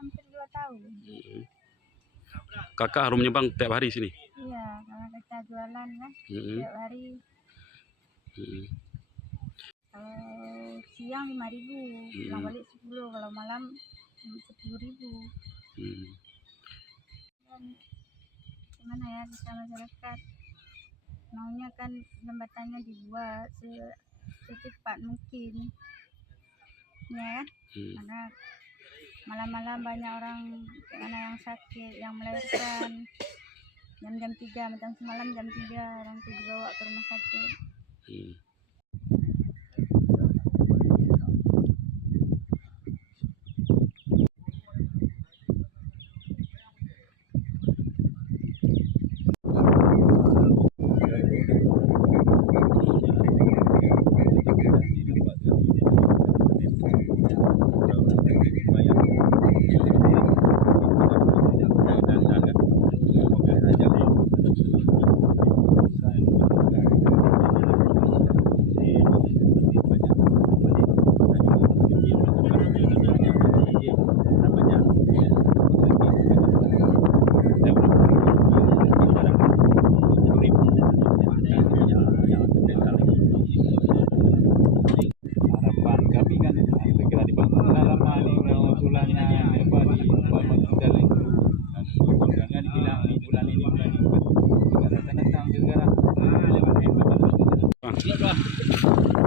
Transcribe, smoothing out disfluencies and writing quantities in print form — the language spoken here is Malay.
Hampir 2 tahun. Kakak harus menyumbang tiap hari sini? Iya, karena kita jualan kan tiap hari. Kalau siang 5.000, pulang balik 10, kalau malam 10.000. Dan gimana ya, kita masyarakat maunya kan jembatannya dibuat secepat mungkin ya, karena malam-malam banyak orang yang sakit, yang melahirkan jam-jam 3, macam semalam jam 3 orang itu dibawa ke rumah sakit. Pak.